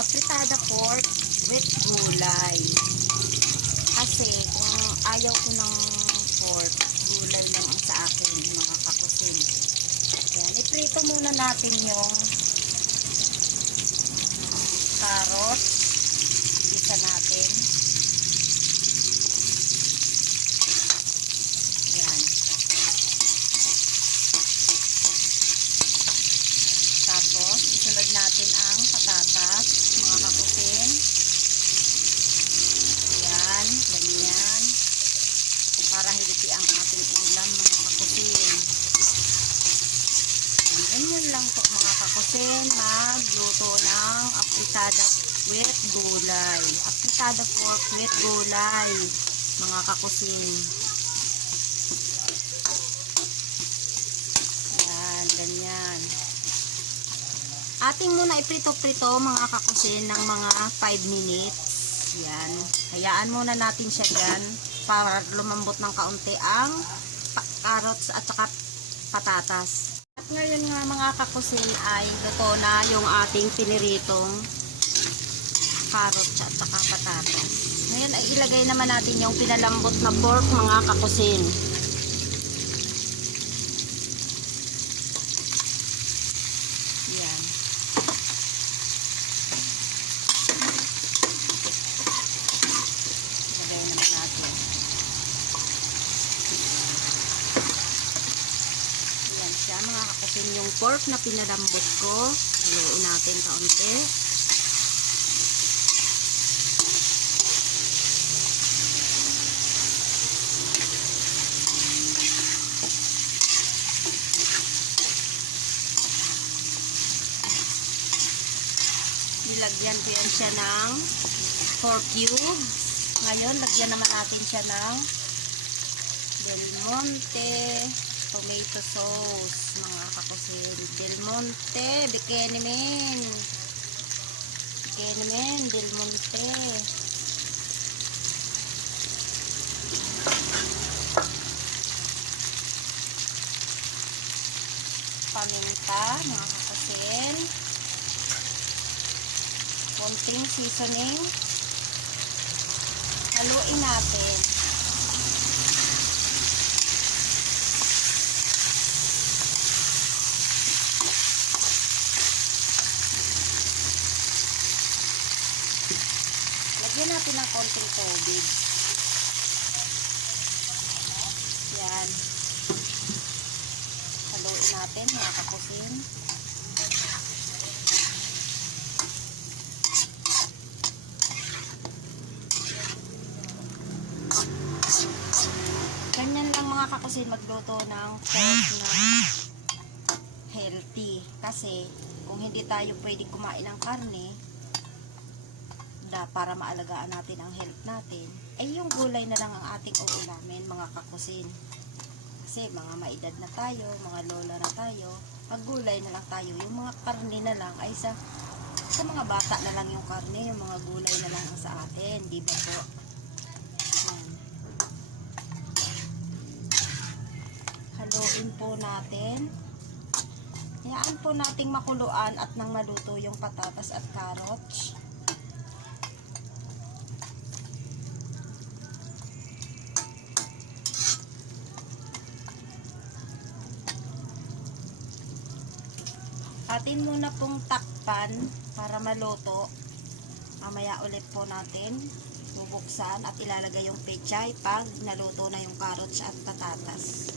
apritada pork with gulay. Kasi kung ayaw ko ng pork, gulay lang ang sa akin, mga kakusin. Yan, iprito muna natin yung carrot. Isa natin. Yan. Tapos, isunod natin ang patatas, mga kakusin. Yan, ganyan. Para hindi ang ating ulam, mga kakusin. Ganyan lang po, mga kakusin, magluto ng apritada with gulay. Apritada pork with gulay, mga kakusin. Yan, ganyan. Ating muna iprito-prito, mga kakusin, ng mga 5 minutes. Yan. Hayaan muna natin siya dyan para lumambot ng kaunti ang carrots at saka patatas. At ngayon nga, mga kakusin, ay luto na yung ating piniritong carrots at saka patatas. Ngayon ay ilagay naman natin yung pinalambot na pork, mga kakusin. Yan. Ilagay naman natin. Yan siya, mga kakusin, yung pork na pinalambot ko. Haluin natin kaunti. Nilagyan ko yan siya ng 4 cubes. Ngayon, lagyan naman natin siya ng Del Monte tomato sauce, mga kakusin. Del Monte, Bikinimen. Bikinimen, Del Monte. Paminta, mga kakusin. Konting seasoning. Haluin natin. Lagyan natin ng konting tubig. Yan. Haluin natin, mga kakusin. Ganyan lang, mga kakusin, magluto ng pork na healthy. Kasi kung hindi tayo pwede kumain ng karne, para maalagaan natin ang health natin, ay yung gulay na lang ang ating uulamin, mga kakusin. Kasi mga maedad na tayo, mga lola na tayo, maggulay na lang tayo. Yung mga karne na lang ay sa mga bata na lang yung karne, yung mga gulay na lang ang sa atin, di ba po? Haluin po natin. Hayaan po nating makuluan at nang maluto yung patatas at carrots. Atin muna pong takpan para maluto. Mamaya ulit po natin bubuksan at ilalagay yung pechay pag naluto na yung carrots at patatas.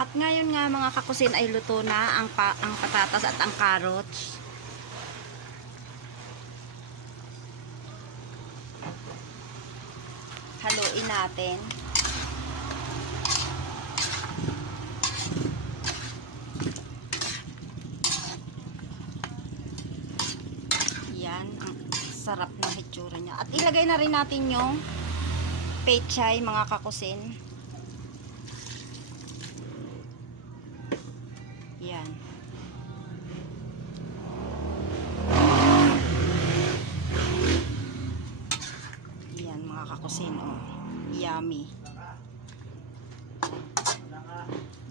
At ngayon nga, mga kakusin, ay luto na ang patatas at ang carrots. Haluin natin. Yan, ang sarap ng hitsura niya. At ilagay na rin natin yung pechay, mga kakusin. Yan. Yan, mga kakusin, oh. Yummy.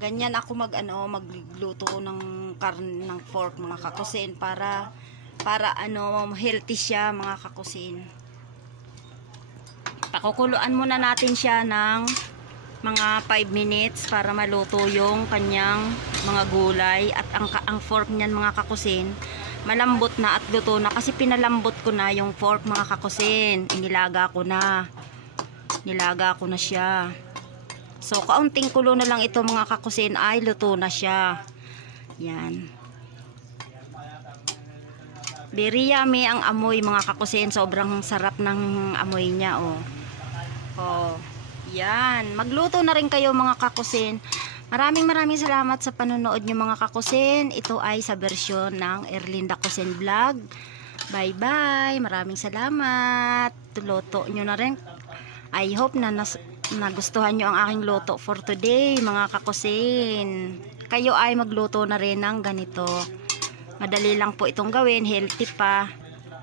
Ganyan ako magluto ng karne ng pork mga kakusin para healthy siya mga kakusin. Pakukuluan muna natin siya ng mga 5 minutes para maluto yung kanyang mga gulay at ang pork niyan mga kakusin malambot na at luto na kasi pinalambot ko na yung pork mga kakusin. Nilaga ko na siya. So kaunting kulo na lang ito mga kakusin ay luto na siya. Yan. Very yummy ang amoy mga kakusin. Sobrang sarap ng amoy niya oh. Oh. Yan. Magluto na rin kayo mga kakusin. Maraming salamat sa panonood nyo mga kakusin. Ito ay sa bersyon ng Erlinda Kusin Vlog. Bye bye. Maraming salamat. Luto nyo na rin. I hope na nagustuhan nyo ang aking luto for today mga kakusin. Kayo ay magluto na rin ng ganito. Madali lang po itong gawin. Healthy pa.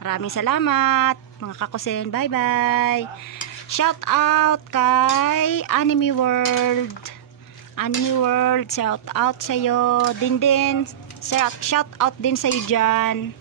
Maraming salamat mga kakusin. Bye bye. Shout out kay Anime World. Anime World, shout out sa'yo. Shout out din sa'yo dyan.